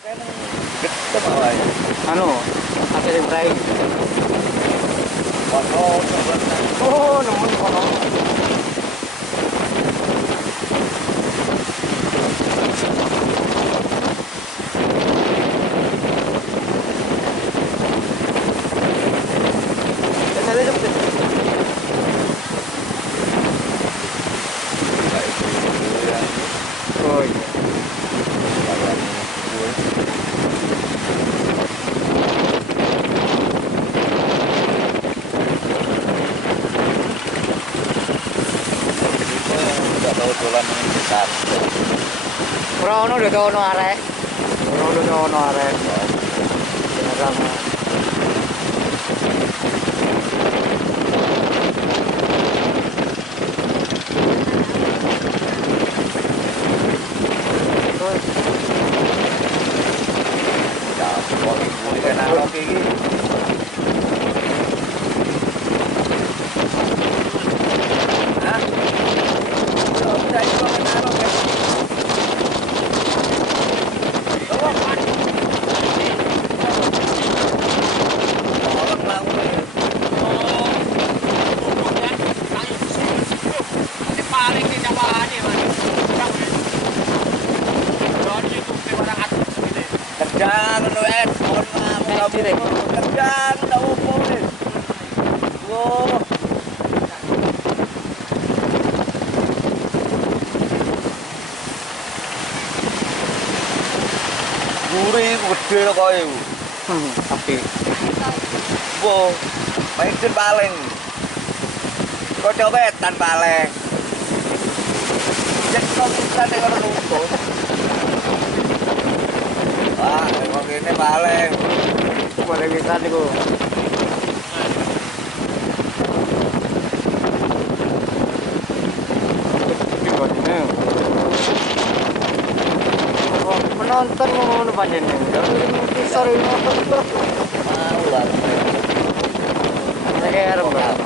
Anu, pakai spray. Oh, nemu kono. Oh iya. Besar. Ora udah tau ono arek. Ora udah tau ono arek. Beneran. Ya, kok ibu iki nang iki. Terjang lu terjang tak boleh. Wow. Gurih gede kok iku. Tapi Wow. Main paling. Kok cowetan paling. Cek kok bisa nek ora nunggu. Wah, kok kene paling. boleh bisa niku. Penonton ngono panjenengan. Besar ini. Mau lah. Kayak rembang.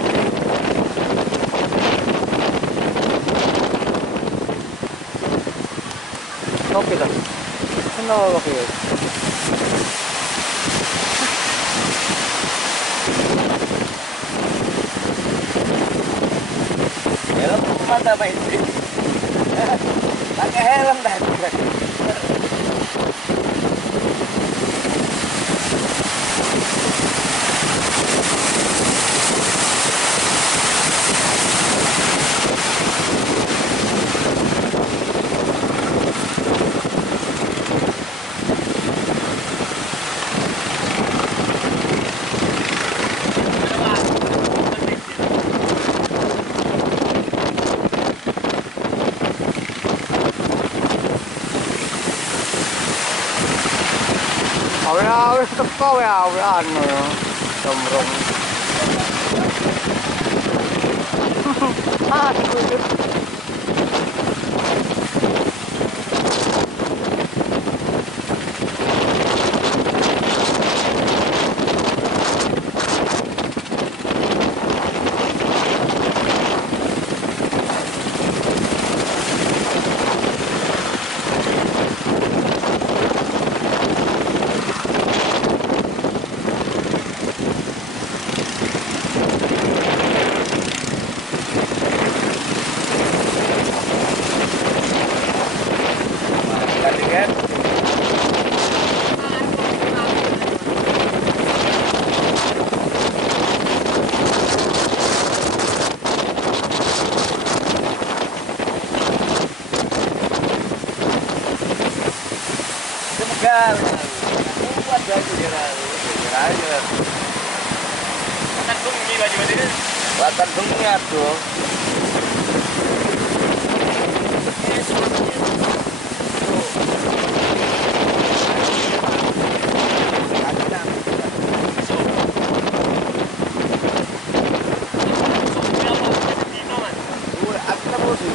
Kopi dah. Kenapa kopi? Helm mana main sih? Pakai helm dah. Awet teko ya awean ya. Somrong. Aduh. Semegal. Kuat baju dia aja. Kan bunyi baju ini. Buatan bunyi tuh.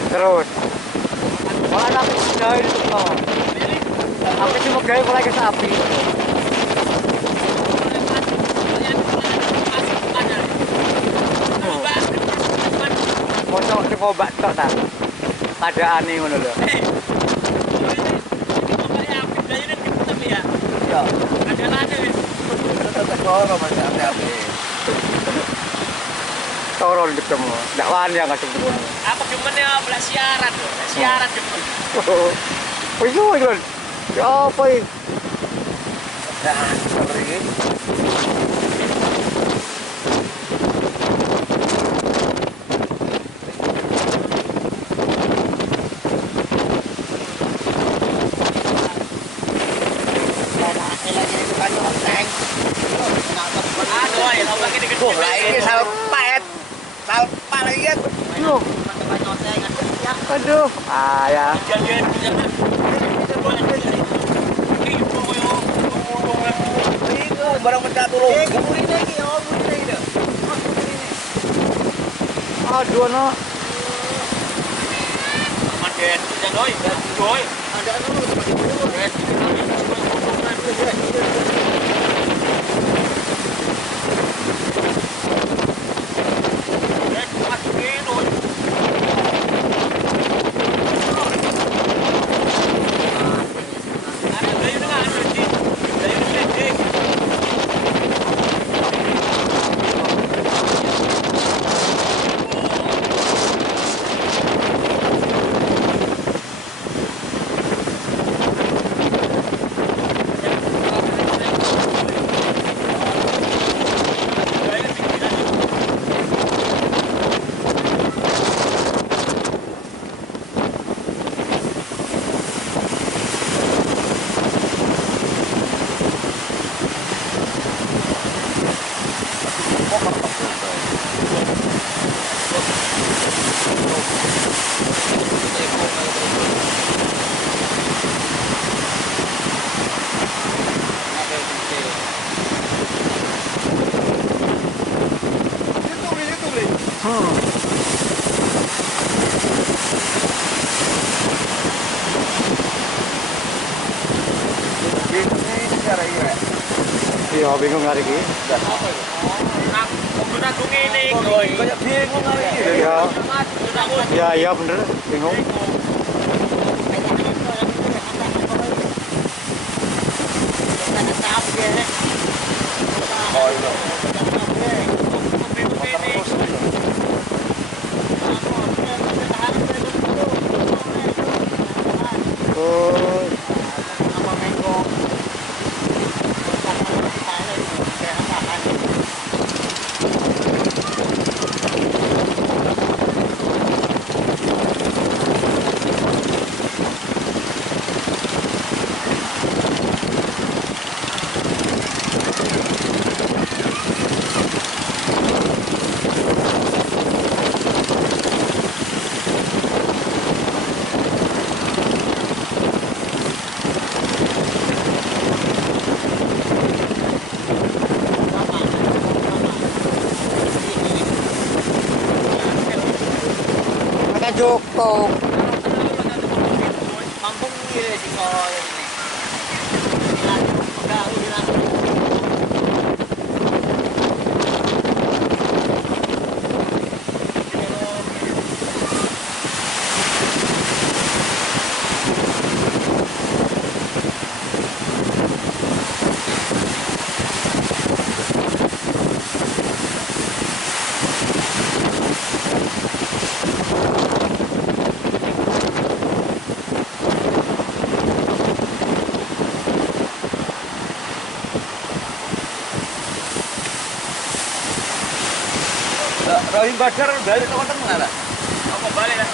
Terus. Mana aku dari itu. Aku cuma gaya mulai ke sapi. Mosok dikobak tok ta. Padahane ngono lho. ya. Ya. Ada aja nih. Tetap orang masih hati-hati. Toron ketemu. Dakwaan yang nggak sebut. Apa cuman ya belah siaran loh. Siaran cuman. Oh itu kan. Ya apa ini? Nah, seperti ini. Aduh, ya tahu lagi dikit. Wah, lah ini salpet. Salpa lagi kan. Loh. Aduh. Ya. Jangan. Itu barang pecah dulu. Aduh anak. Makan, jangan doi, doi. Ada dulu. Iya bingung hari ini. Nanggung ini. Banyak bingung hari ini. Iya. Iya bener bingung. Oh, iya. Oh. Joko. Kampung ini sih kalau ini. Rahim Badar balik ke kota mana? Aku balik lah.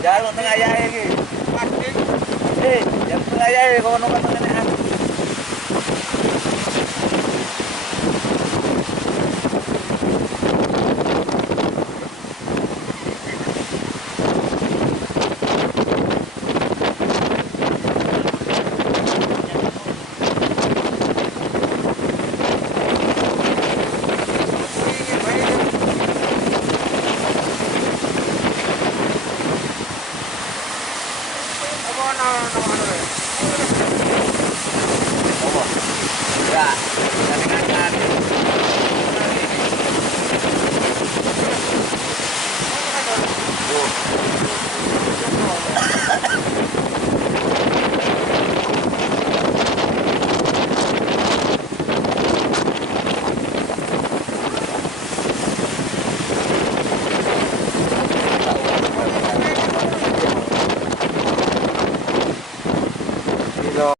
Jalan tengah jaya lagi. Jalan tengah jaya kau nongkrong tengah. Ya.